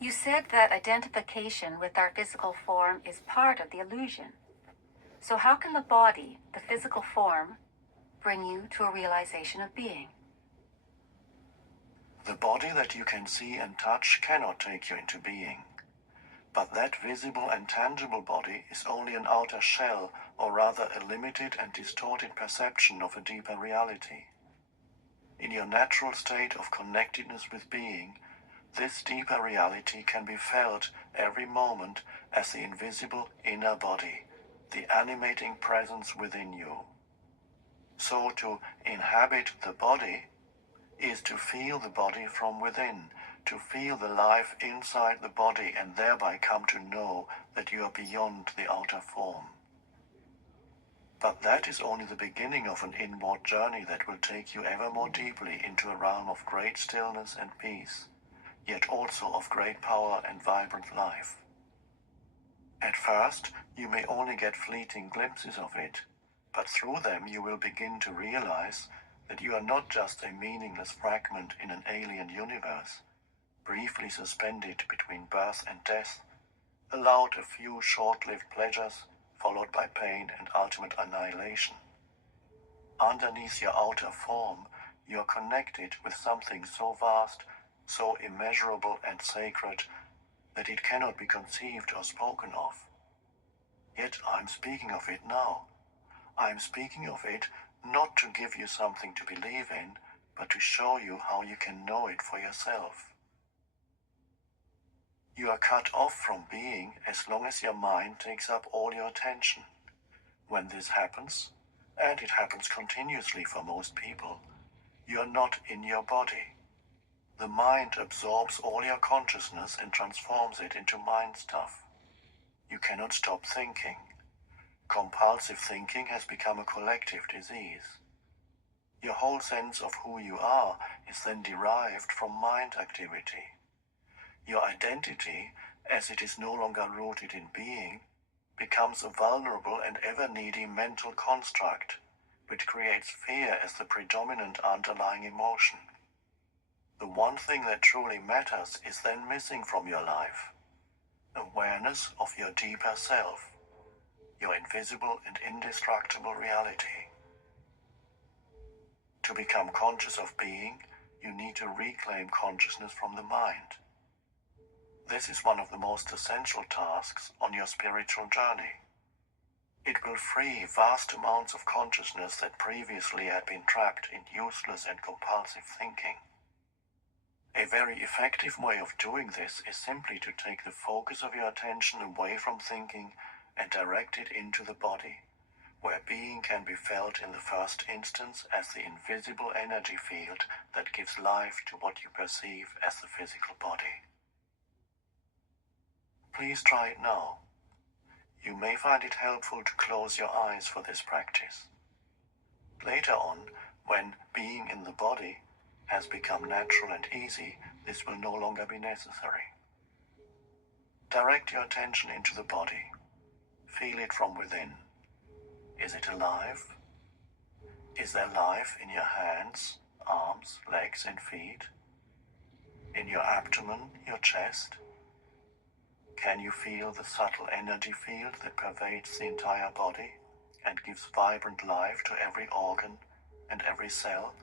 You said that identification with our physical form is part of the illusion. So how can the body, the physical form, bring you to a realization of being? The body that you can see and touch cannot take you into being. But that visible and tangible body is only an outer shell, or rather a limited and distorted perception of a deeper reality. In your natural state of connectedness with being, this deeper reality can be felt every moment as the invisible inner body, the animating presence within you. So to inhabit the body is to feel the body from within, to feel the life inside the body and thereby come to know that you are beyond the outer form. But that is only the beginning of an inward journey that will take you ever more deeply into a realm of great stillness and peace, yet also of great power and vibrant life. At first, you may only get fleeting glimpses of it, but through them you will begin to realize that you are not just a meaningless fragment in an alien universe, briefly suspended between birth and death, allowed a few short-lived pleasures, followed by pain and ultimate annihilation. Underneath your outer form, you are connected with something so vast, so immeasurable and sacred, that it cannot be conceived or spoken of. Yet I'm speaking of it now. I'm speaking of it not to give you something to believe in, but to show you how you can know it for yourself. You are cut off from being as long as your mind takes up all your attention. When this happens, and it happens continuously for most people, you are not in your body. The mind absorbs all your consciousness and transforms it into mind stuff. You cannot stop thinking. Compulsive thinking has become a collective disease. Your whole sense of who you are is then derived from mind activity. Your identity, as it is no longer rooted in being, becomes a vulnerable and ever-needy mental construct, which creates fear as the predominant underlying emotion. The one thing that truly matters is then missing from your life: awareness of your deeper self, your invisible and indestructible reality. To become conscious of being, you need to reclaim consciousness from the mind. This is one of the most essential tasks on your spiritual journey. It will free vast amounts of consciousness that previously had been trapped in useless and compulsive thinking. A very effective way of doing this is simply to take the focus of your attention away from thinking and direct it into the body, where being can be felt in the first instance as the invisible energy field that gives life to what you perceive as the physical body. Please try it now. You may find it helpful to close your eyes for this practice. Later on, when being in the body has become natural and easy, this will no longer be necessary. Direct your attention into the body. Feel it from within. Is it alive? Is there life in your hands, arms, legs, and feet? In your abdomen, your chest? Can you feel the subtle energy field that pervades the entire body and gives vibrant life to every organ and every cell?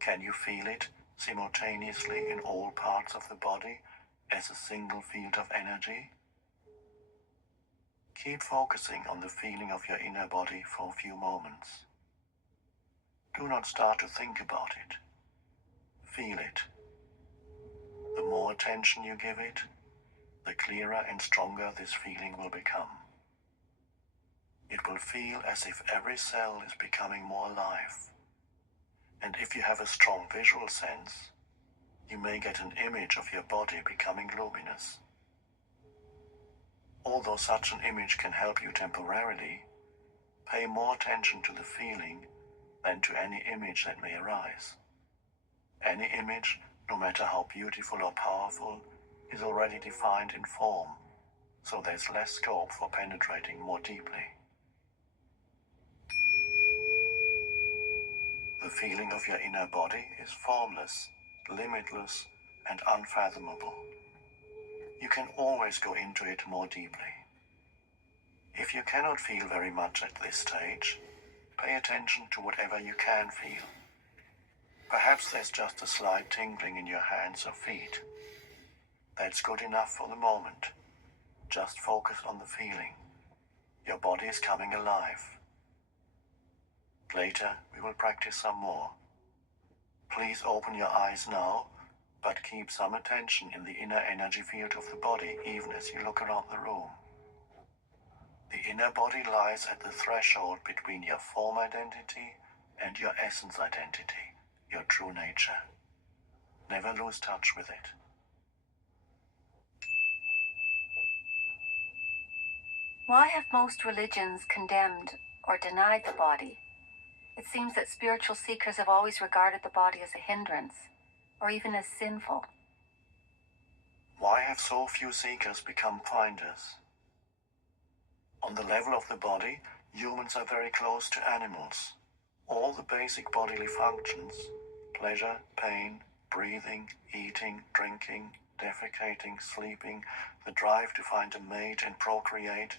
Can you feel it simultaneously in all parts of the body as a single field of energy? Keep focusing on the feeling of your inner body for a few moments. Do not start to think about it. Feel it. The more attention you give it, the clearer and stronger this feeling will become. It will feel as if every cell is becoming more alive. And if you have a strong visual sense, you may get an image of your body becoming luminous. Although such an image can help you temporarily, pay more attention to the feeling than to any image that may arise. Any image, no matter how beautiful or powerful, is already defined in form, so there's less scope for penetrating more deeply. The feeling of your inner body is formless, limitless, and unfathomable. you can always go into it more deeply. If you cannot feel very much at this stage, pay attention to whatever you can feel. Perhaps there's just a slight tingling in your hands or feet. That's good enough for the moment. Just focus on the feeling. Your body is coming alive. Later, we will practice some more. Please open your eyes now, but keep some attention in the inner energy field of the body even as you look around the room. The inner body lies at the threshold between your form identity and your essence identity, your true nature. Never lose touch with it. Why have most religions condemned or denied the body? It seems that spiritual seekers have always regarded the body as a hindrance, or even as sinful. Why have so few seekers become finders? On the level of the body, humans are very close to animals. All the basic bodily functions, pleasure, pain, breathing, eating, drinking, defecating, sleeping, the drive to find a mate and procreate,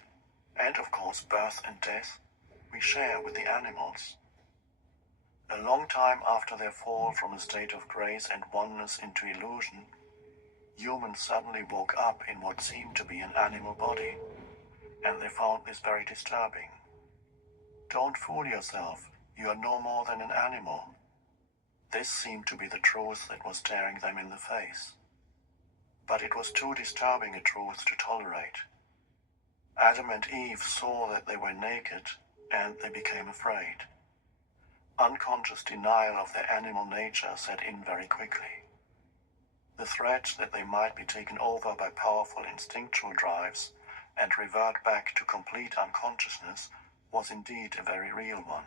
and of course birth and death, we share with the animals. A long time after their fall from a state of grace and oneness into illusion, humans suddenly woke up in what seemed to be an animal body, and they found this very disturbing. Don't fool yourself, you are no more than an animal. This seemed to be the truth that was staring them in the face. But it was too disturbing a truth to tolerate. Adam and Eve saw that they were naked, and they became afraid. Unconscious denial of their animal nature set in very quickly. The threat that they might be taken over by powerful instinctual drives and revert back to complete unconsciousness was indeed a very real one.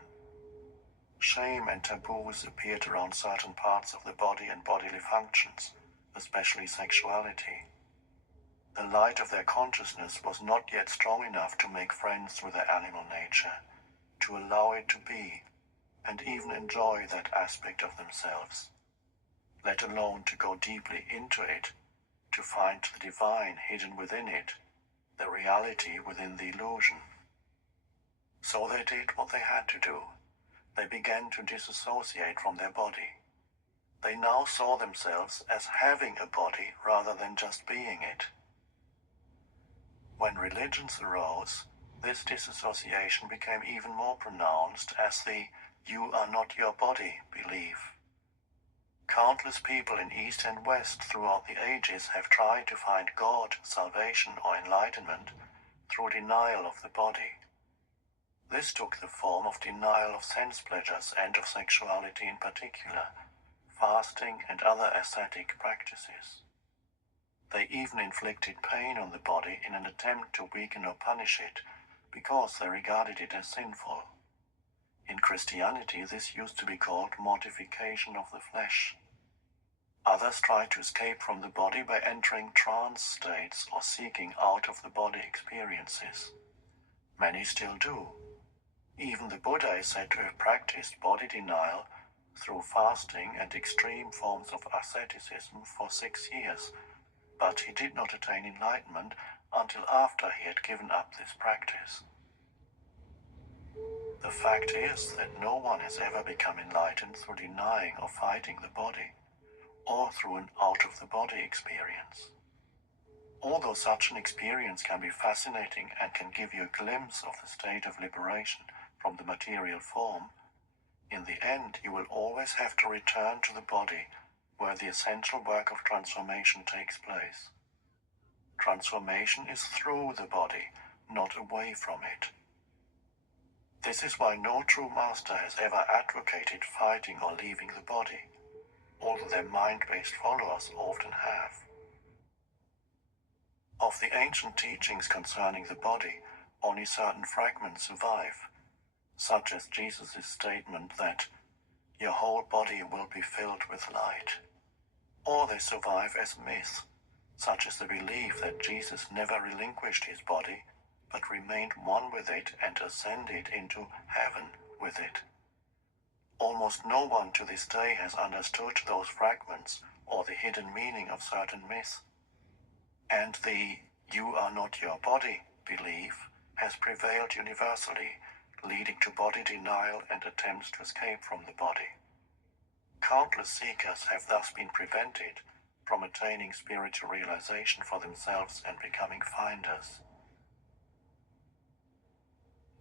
Shame and taboos appeared around certain parts of the body and bodily functions, especially sexuality. The light of their consciousness was not yet strong enough to make friends with their animal nature, to allow it to be, and even enjoy that aspect of themselves, let alone to go deeply into it, to find the divine hidden within it, the reality within the illusion. So they did what they had to do. They began to disassociate from their body. They now saw themselves as having a body rather than just being it. When religions arose, this disassociation became even more pronounced as the "you are not your body" belief. Countless people in East and West throughout the ages have tried to find God, salvation, or enlightenment through denial of the body. This took the form of denial of sense pleasures and of sexuality in particular, fasting and other ascetic practices. They even inflicted pain on the body in an attempt to weaken or punish it, because they regarded it as sinful. In Christianity, this used to be called mortification of the flesh. Others tried to escape from the body by entering trance states or seeking out of the body experiences. Many still do. Even the Buddha is said to have practiced body denial through fasting and extreme forms of asceticism for 6 years, but he did not attain enlightenment until after he had given up this practice. The fact is that no one has ever become enlightened through denying or fighting the body, or through an out-of-the-body experience. Although such an experience can be fascinating and can give you a glimpse of the state of liberation from the material form, in the end you will always have to return to the body where the essential work of transformation takes place. Transformation is through the body, not away from it. This is why no true master has ever advocated fighting or leaving the body, although their mind-based followers often have. Of the ancient teachings concerning the body, only certain fragments survive, such as Jesus' statement that your whole body will be filled with light. Or they survive as myths, such as the belief that Jesus never relinquished his body, but remained one with it and ascended into heaven with it. Almost no one to this day has understood those fragments or the hidden meaning of certain myths. And the "you are not your body" belief has prevailed universally, leading to body denial and attempts to escape from the body. Countless seekers have thus been prevented from attaining spiritual realization for themselves and becoming finders.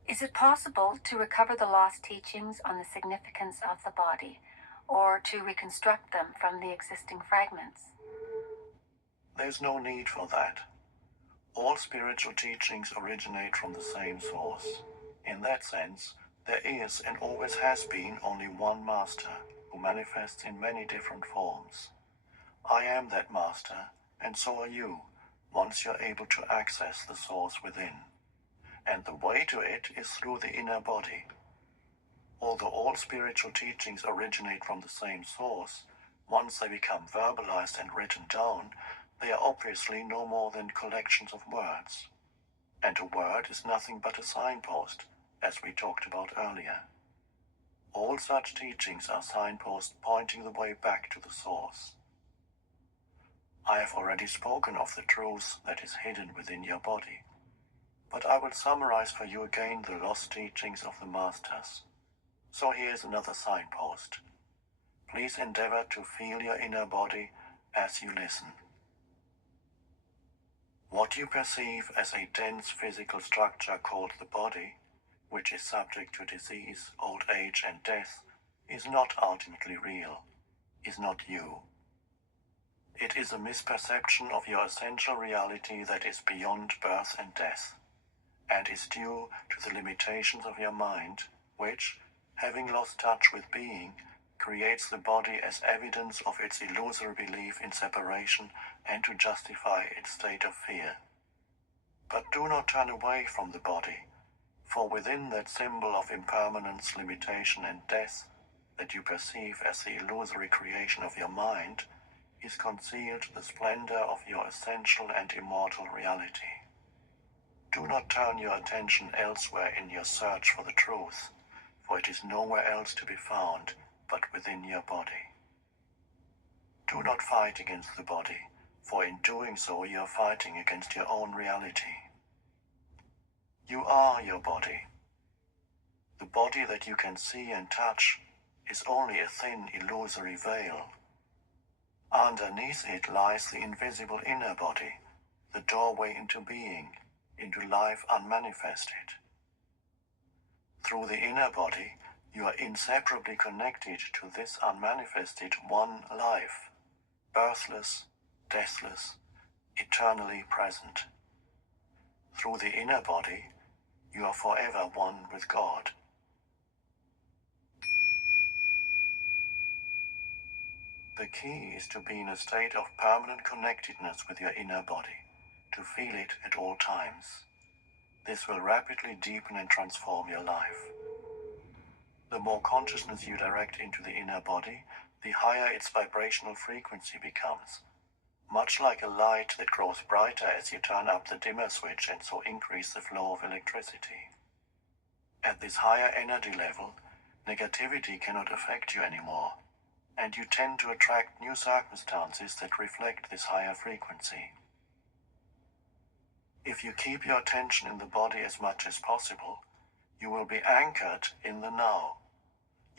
Is it possible to recover the lost teachings on the significance of the body, or to reconstruct them from the existing fragments? There's no need for that. All spiritual teachings originate from the same source. In that sense, there is and always has been only one master, who manifests in many different forms. I am that master, and so are you, once you're able to access the source within. And the way to it is through the inner body. Although all spiritual teachings originate from the same source, once they become verbalized and written down, they are obviously no more than collections of words. And a word is nothing but a signpost, as we talked about earlier. All such teachings are signposts pointing the way back to the source. I have already spoken of the truth that is hidden within your body, but I will summarize for you again the lost teachings of the Masters. So here is another signpost. Please endeavor to feel your inner body as you listen. What you perceive as a dense physical structure called the body, which is subject to disease, old age, and death, is not ultimately real, is not you. It is a misperception of your essential reality that is beyond birth and death, and is due to the limitations of your mind, which, having lost touch with being, creates the body as evidence of its illusory belief in separation and to justify its state of fear. But do not turn away from the body, for within that symbol of impermanence, limitation, and death that you perceive as the illusory creation of your mind is concealed the splendor of your essential and immortal reality. Do not turn your attention elsewhere in your search for the truth, for it is nowhere else to be found but within your body. Do not fight against the body, for in doing so you are fighting against your own reality. You are your body. The body that you can see and touch is only a thin, illusory veil. Underneath it lies the invisible inner body, the doorway into being, into life unmanifested. Through the inner body, you are inseparably connected to this unmanifested one life, birthless, deathless, eternally present. Through the inner body, you are forever one with God. The key is to be in a state of permanent connectedness with your inner body, to feel it at all times. This will rapidly deepen and transform your life. The more consciousness you direct into the inner body, the higher its vibrational frequency becomes, much like a light that grows brighter as you turn up the dimmer switch and so increase the flow of electricity. At this higher energy level, negativity cannot affect you anymore, and you tend to attract new circumstances that reflect this higher frequency. If you keep your attention in the body as much as possible, you will be anchored in the now.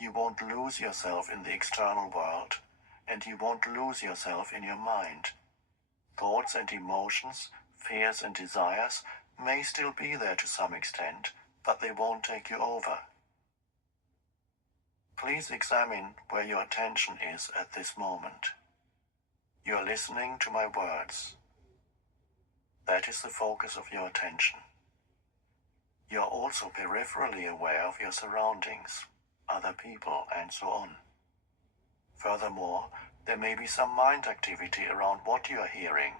You won't lose yourself in the external world, and you won't lose yourself in your mind. Thoughts and emotions, fears and desires may still be there to some extent, but they won't take you over. Please examine where your attention is at this moment. You are listening to my words. That is the focus of your attention. You are also peripherally aware of your surroundings, other people, and so on. Furthermore, there may be some mind activity around what you are hearing,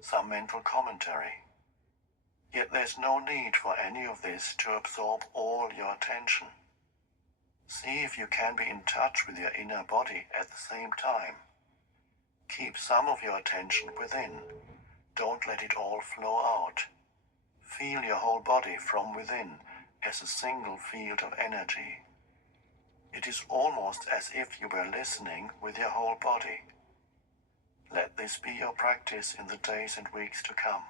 some mental commentary. Yet there's no need for any of this to absorb all your attention. See if you can be in touch with your inner body at the same time. Keep some of your attention within. Don't let it all flow out. Feel your whole body from within as a single field of energy. It is almost as if you were listening with your whole body. Let this be your practice in the days and weeks to come.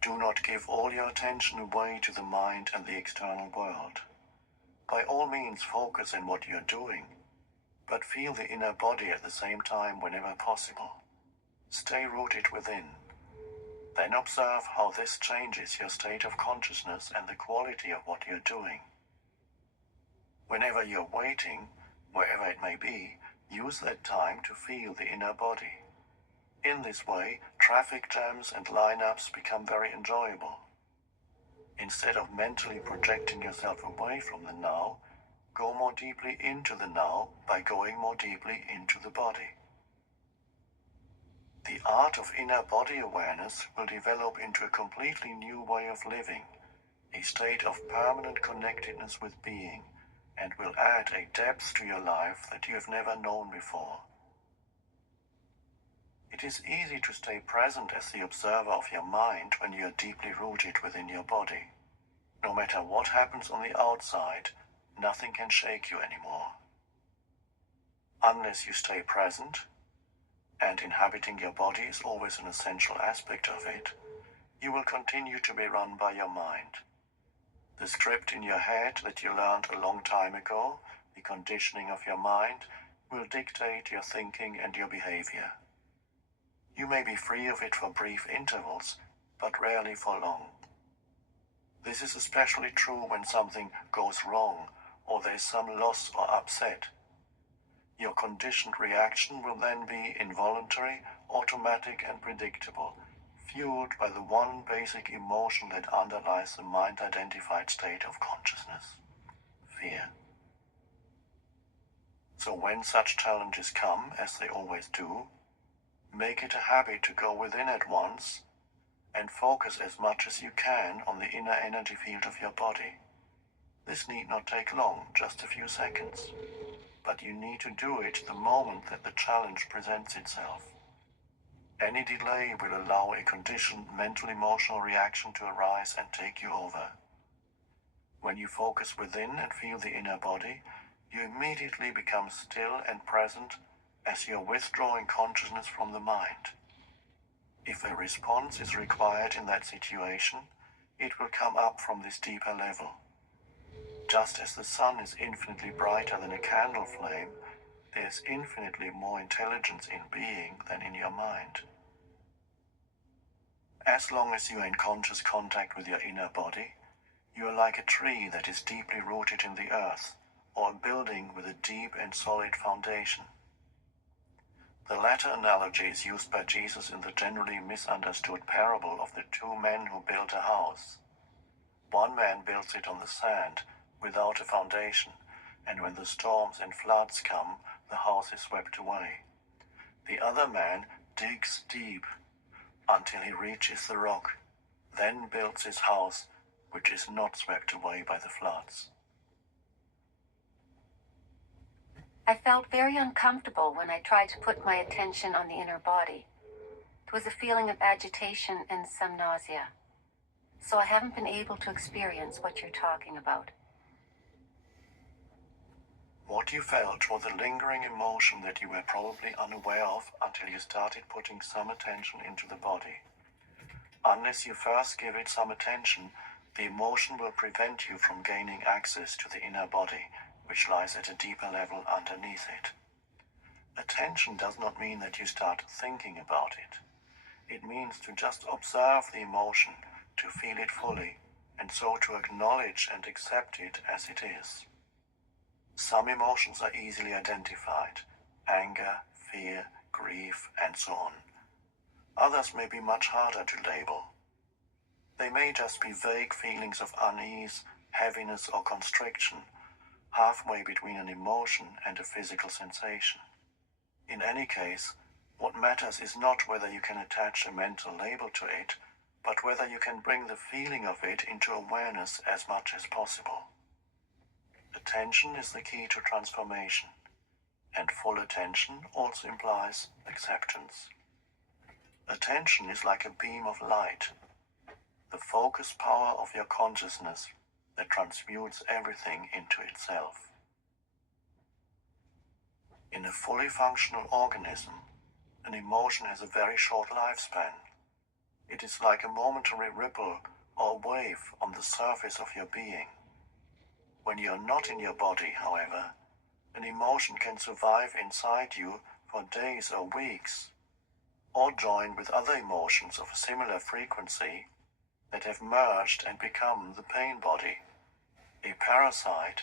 Do not give all your attention away to the mind and the external world. By all means focus on what you are doing, but feel the inner body at the same time whenever possible. Stay rooted within. Then observe how this changes your state of consciousness and the quality of what you're doing. Whenever you're waiting, wherever it may be, use that time to feel the inner body. In this way, traffic jams and lineups become very enjoyable. Instead of mentally projecting yourself away from the now, go more deeply into the now by going more deeply into the body. The art of inner body awareness will develop into a completely new way of living, a state of permanent connectedness with being, and will add a depth to your life that you have never known before. It is easy to stay present as the observer of your mind when you are deeply rooted within your body. No matter what happens on the outside, nothing can shake you anymore. Unless you stay present, and inhabiting your body is always an essential aspect of it, you will continue to be run by your mind. The script in your head that you learned a long time ago, the conditioning of your mind, will dictate your thinking and your behavior. You may be free of it for brief intervals, but rarely for long. This is especially true when something goes wrong or there's some loss or upset. Your conditioned reaction will then be involuntary, automatic and predictable, fueled by the one basic emotion that underlies the mind-identified state of consciousness: fear. So when such challenges come, as they always do, make it a habit to go within at once and focus as much as you can on the inner energy field of your body. This need not take long, just a few seconds, but you need to do it the moment that the challenge presents itself. Any delay will allow a conditioned mental-emotional reaction to arise and take you over. When you focus within and feel the inner body, you immediately become still and present as you're withdrawing consciousness from the mind. If a response is required in that situation, it will come up from this deeper level. Just as the sun is infinitely brighter than a candle flame, there's infinitely more intelligence in being than in your mind. As long as you are in conscious contact with your inner body, you are like a tree that is deeply rooted in the earth, or a building with a deep and solid foundation. The latter analogy is used by Jesus in the generally misunderstood parable of the two men who built a house. One man builds it on the sand, without a foundation, and when the storms and floods come, the house is swept away. The other man digs deep until he reaches the rock, then builds his house, which is not swept away by the floods. I felt very uncomfortable when I tried to put my attention on the inner body. It was a feeling of agitation and some nausea. So I haven't been able to experience what you're talking about. What you felt was a lingering emotion that you were probably unaware of until you started putting some attention into the body. Unless you first give it some attention, the emotion will prevent you from gaining access to the inner body, which lies at a deeper level underneath it. Attention does not mean that you start thinking about it. It means to just observe the emotion, to feel it fully, and so to acknowledge and accept it as it is. Some emotions are easily identified: anger, fear, grief, and so on. Others may be much harder to label. They may just be vague feelings of unease, heaviness, or constriction, halfway between an emotion and a physical sensation. In any case, what matters is not whether you can attach a mental label to it, but whether you can bring the feeling of it into awareness as much as possible. Attention is the key to transformation, and full attention also implies acceptance. Attention is like a beam of light, the focus power of your consciousness that transmutes everything into itself. In a fully functional organism, an emotion has a very short lifespan. It is like a momentary ripple or wave on the surface of your being. When you are not in your body, however, an emotion can survive inside you for days or weeks, or join with other emotions of a similar frequency that have merged and become the pain body, a parasite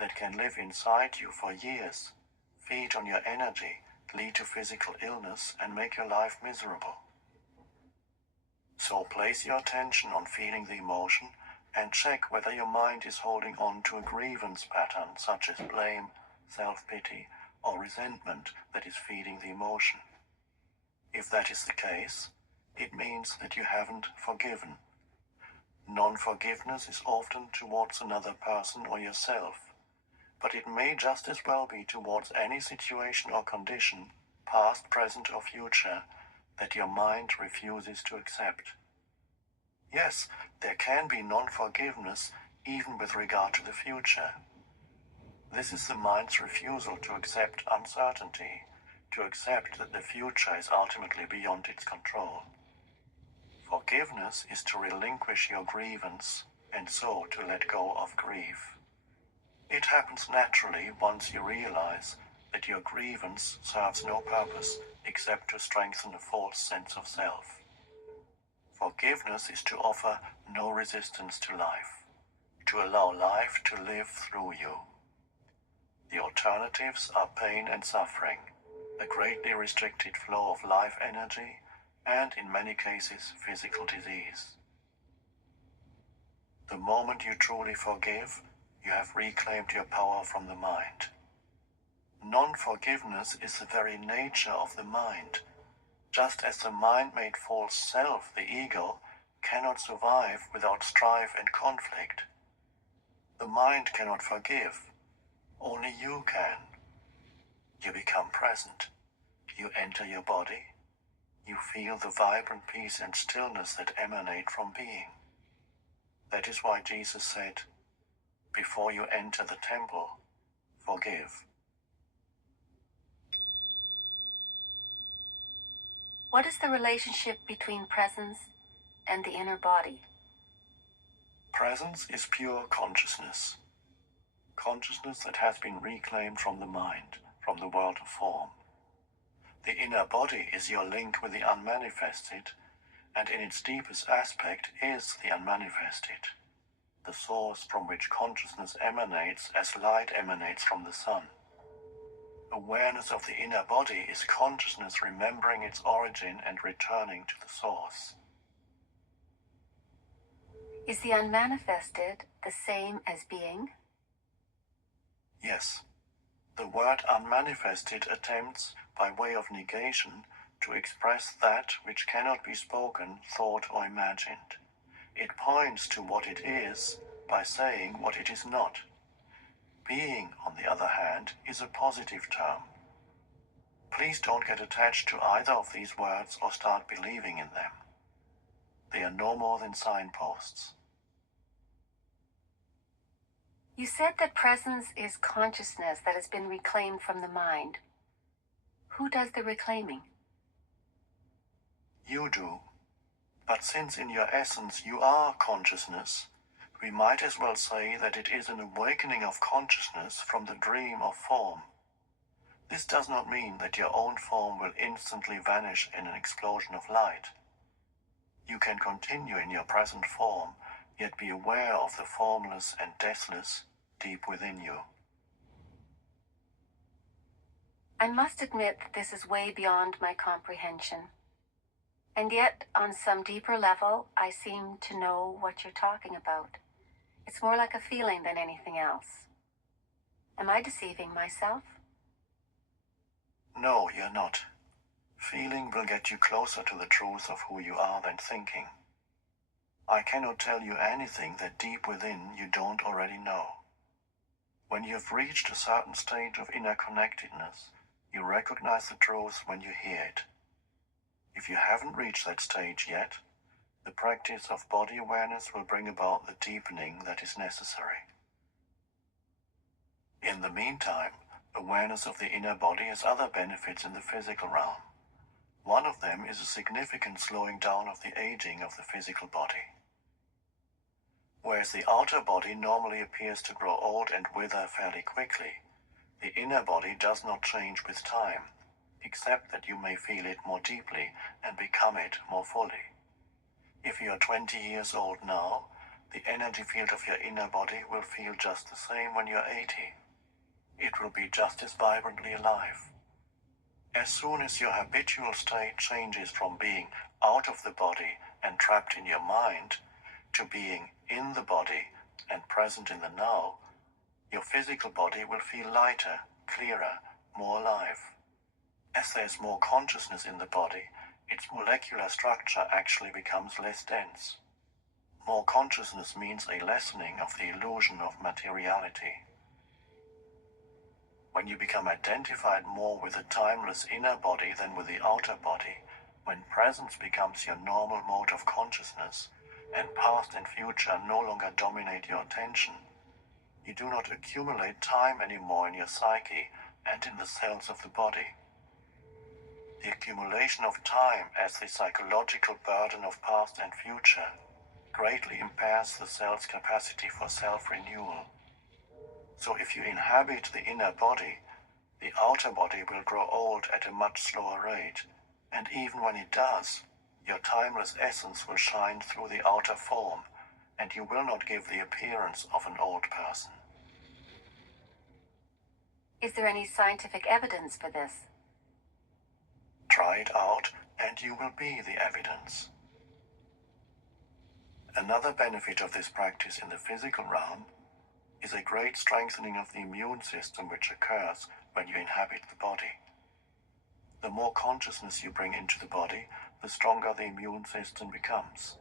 that can live inside you for years, feed on your energy, lead to physical illness, and make your life miserable. So place your attention on feeling the emotion and check whether your mind is holding on to a grievance pattern such as blame, self-pity, or resentment that is feeding the emotion. If that is the case, it means that you haven't forgiven. Non-forgiveness is often towards another person or yourself, but it may just as well be towards any situation or condition, past, present, or future, that your mind refuses to accept. Yes, there can be non-forgiveness even with regard to the future. This is the mind's refusal to accept uncertainty, to accept that the future is ultimately beyond its control. Forgiveness is to relinquish your grievance and so to let go of grief. It happens naturally once you realize that your grievance serves no purpose except to strengthen a false sense of self. Forgiveness is to offer no resistance to life, to allow life to live through you. The alternatives are pain and suffering, a greatly restricted flow of life energy, and in many cases physical disease. The moment you truly forgive, you have reclaimed your power from the mind. Non-forgiveness is the very nature of the mind. Just as the mind-made false self, the ego, cannot survive without strife and conflict. The mind cannot forgive. Only you can. You become present. You enter your body. You feel the vibrant peace and stillness that emanate from being. That is why Jesus said, "Before you enter the temple, forgive." What is the relationship between presence and the inner body? Presence is pure consciousness. Consciousness that has been reclaimed from the mind, from the world of form. The inner body is your link with the unmanifested, and in its deepest aspect is the unmanifested, the source from which consciousness emanates as light emanates from the sun. Awareness of the inner body is consciousness remembering its origin and returning to the source. Is the unmanifested the same as being? Yes. The word unmanifested attempts, by way of negation, to express that which cannot be spoken, thought, or imagined. It points to what it is by saying what it is not. Being, on the other hand, is a positive term. Please don't get attached to either of these words or start believing in them. They are no more than signposts. You said that presence is consciousness that has been reclaimed from the mind. Who does the reclaiming? You do. But since in your essence you are consciousness, we might as well say that it is an awakening of consciousness from the dream of form. This does not mean that your own form will instantly vanish in an explosion of light. You can continue in your present form, yet be aware of the formless and deathless deep within you. I must admit that this is way beyond my comprehension. And yet, on some deeper level, I seem to know what you're talking about. It's more like a feeling than anything else. Am I deceiving myself? No, you're not. Feeling will get you closer to the truth of who you are than thinking. I cannot tell you anything that deep within you don't already know. When you have reached a certain stage of inner connectedness, you recognize the truth when you hear it. If you haven't reached that stage yet, the practice of body awareness will bring about the deepening that is necessary. In the meantime, Awareness of the inner body has other benefits in the physical realm. One of them is a significant slowing down of the aging of the physical body. Whereas the outer body normally appears to grow old and wither fairly quickly, the inner body does not change with time, except that you may feel it more deeply and become it more fully. If you are 20 years old now, the energy field of your inner body will feel just the same when you are 80. It will be just as vibrantly alive. As soon as your habitual state changes from being out of the body and trapped in your mind to being in the body and present in the now, your physical body will feel lighter, clearer, more alive. As there's more consciousness in the body, its molecular structure actually becomes less dense. More consciousness means a lessening of the illusion of materiality. When you become identified more with the timeless inner body than with the outer body, when presence becomes your normal mode of consciousness, and past and future no longer dominate your attention, you do not accumulate time anymore in your psyche and in the cells of the body. The accumulation of time as the psychological burden of past and future greatly impairs the cell's capacity for self-renewal. So if you inhabit the inner body, the outer body will grow old at a much slower rate, and even when it does, your timeless essence will shine through the outer form, and you will not give the appearance of an old person. Is there any scientific evidence for this? Try it out, and you will be the evidence. Another benefit of this practice in the physical realm is a great strengthening of the immune system which occurs when you inhabit the body. The more consciousness you bring into the body, the stronger the immune system becomes.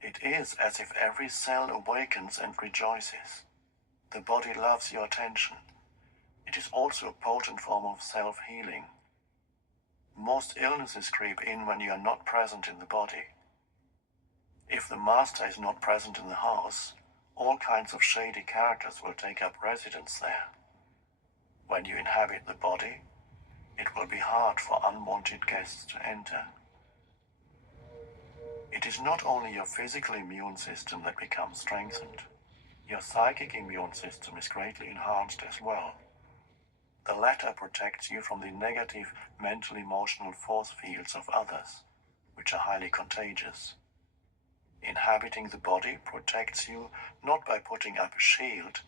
It is as if every cell awakens and rejoices. The body loves your attention. It is also a potent form of self-healing. Most illnesses creep in when you are not present in the body. If the master is not present in the house, all kinds of shady characters will take up residence there. When you inhabit the body, it will be hard for unwanted guests to enter. It is not only your physical immune system that becomes strengthened. Your psychic immune system is greatly enhanced as well. The latter protects you from the negative mental-emotional force fields of others, which are highly contagious. Inhabiting the body protects you not by putting up a shield,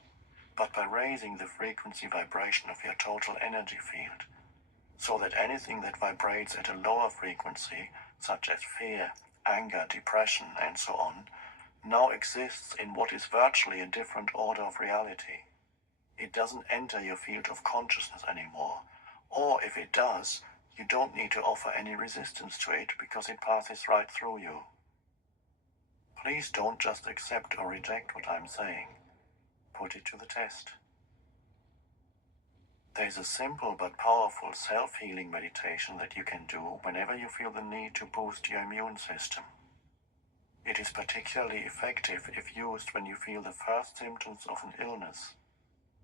but by raising the frequency vibration of your total energy field, so that anything that vibrates at a lower frequency, such as fear, anger, depression, and so on, now exists in what is virtually a different order of reality. It doesn't enter your field of consciousness anymore, or if it does, you don't need to offer any resistance to it because it passes right through you. Please don't just accept or reject what I'm saying. Put it to the test. There is a simple but powerful self-healing meditation that you can do whenever you feel the need to boost your immune system. It is particularly effective if used when you feel the first symptoms of an illness,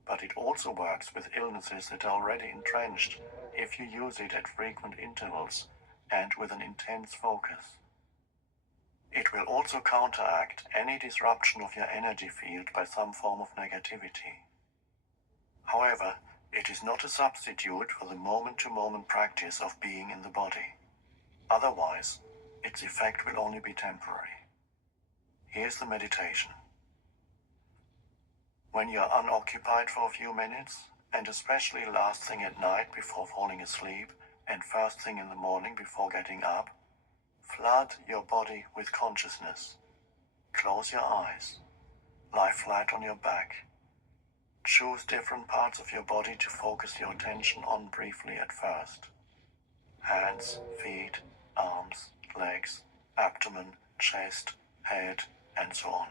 but it also works with illnesses that are already entrenched if you use it at frequent intervals and with an intense focus. It will also counteract any disruption of your energy field by some form of negativity. However, it is not a substitute for the moment-to-moment practice of being in the body. Otherwise, its effect will only be temporary. Here's the meditation. When you are unoccupied for a few minutes, and especially last thing at night before falling asleep and first thing in the morning before getting up, flood your body with consciousness. Close your eyes. Lie flat on your back. Choose different parts of your body to focus your attention on briefly at first. Hands, feet, arms, legs, abdomen, chest, head, and so on.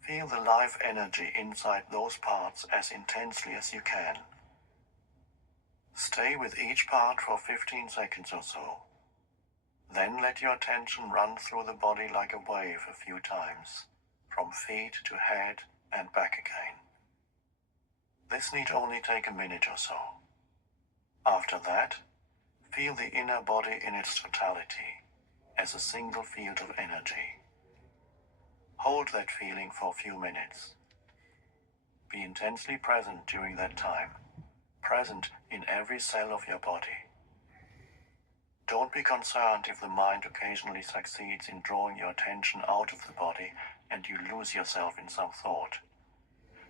Feel the life energy inside those parts as intensely as you can. Stay with each part for 15 seconds or so. Then let your attention run through the body like a wave a few times, from feet to head and back again. This need only take a minute or so. After that, feel the inner body in its totality, as a single field of energy. Hold that feeling for a few minutes. Be intensely present during that time, present in every cell of your body. Don't be concerned if the mind occasionally succeeds in drawing your attention out of the body and you lose yourself in some thought.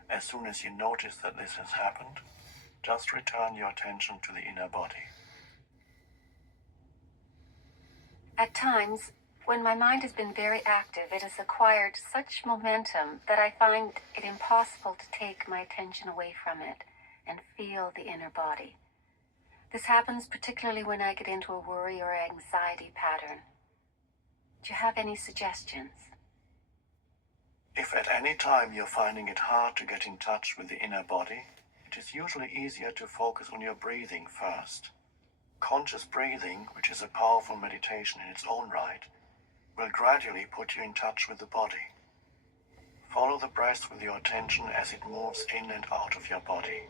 As soon as you notice that this has happened, just return your attention to the inner body. At times, when my mind has been very active, it has acquired such momentum that I find it impossible to take my attention away from it and feel the inner body. This happens particularly when I get into a worry or anxiety pattern. Do you have any suggestions? If at any time you're finding it hard to get in touch with the inner body, it is usually easier to focus on your breathing first. Conscious breathing, which is a powerful meditation in its own right, will gradually put you in touch with the body. Follow the breath with your attention as it moves in and out of your body.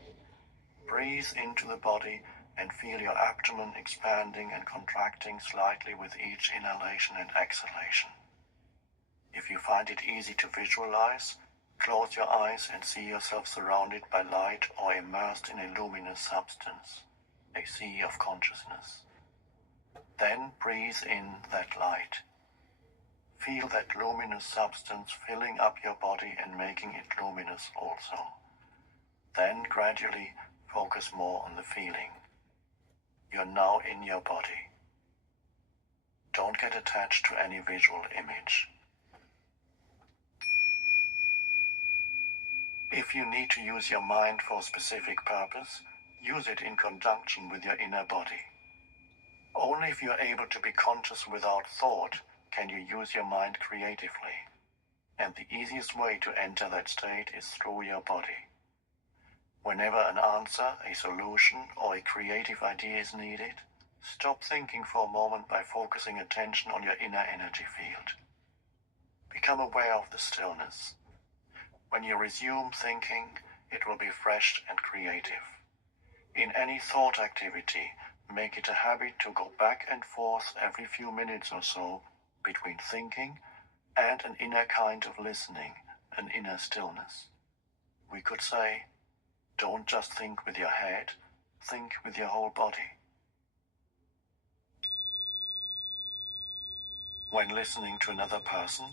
Breathe into the body and feel your abdomen expanding and contracting slightly with each inhalation and exhalation. If you find it easy to visualize, close your eyes and see yourself surrounded by light or immersed in a luminous substance, a sea of consciousness. Then breathe in that light. Feel that luminous substance filling up your body and making it luminous also. Then gradually focus more on the feeling. You're now in your body. Don't get attached to any visual image. If you need to use your mind for a specific purpose, use it in conjunction with your inner body. Only if you are able to be conscious without thought can you use your mind creatively. And the easiest way to enter that state is through your body. Whenever an answer, a solution, or a creative idea is needed, stop thinking for a moment by focusing attention on your inner energy field. Become aware of the stillness. When you resume thinking, it will be fresh and creative. In any thought activity, make it a habit to go back and forth every few minutes or so between thinking and an inner kind of listening, an inner stillness. We could say, don't just think with your head, think with your whole body. When listening to another person,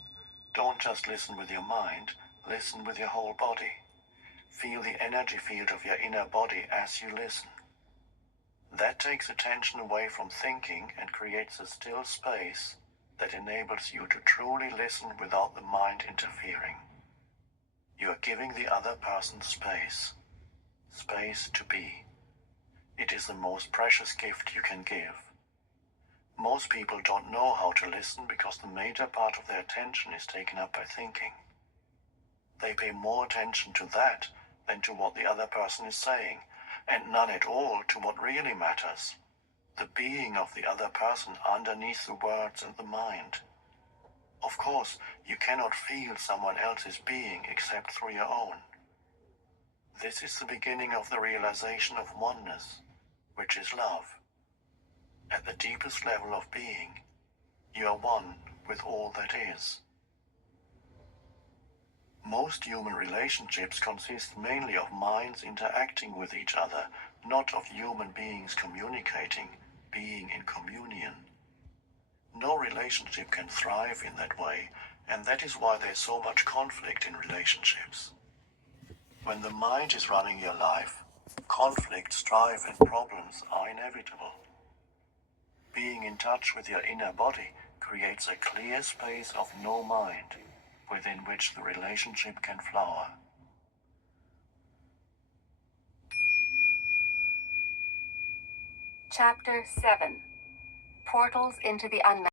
don't just listen with your mind, listen with your whole body. Feel the energy field of your inner body as you listen. That takes attention away from thinking and creates a still space that enables you to truly listen without the mind interfering. You are giving the other person space to be. It is the most precious gift you can give. Most people don't know how to listen because the major part of their attention is taken up by thinking. They pay more attention to that than to what the other person is saying, and none at all to what really matters, the being of the other person underneath the words and the mind. Of course, you cannot feel someone else's being except through your own. This is the beginning of the realization of oneness, which is love. At the deepest level of being, you are one with all that is. Most human relationships consist mainly of minds interacting with each other, not of human beings communicating, being in communion. No relationship can thrive in that way, and that is why there's so much conflict in relationships. When the mind is running your life, conflict, strife, and problems are inevitable. Being in touch with your inner body creates a clear space of no mind, within which the relationship can flower. Chapter 7. Portals into the Unknown.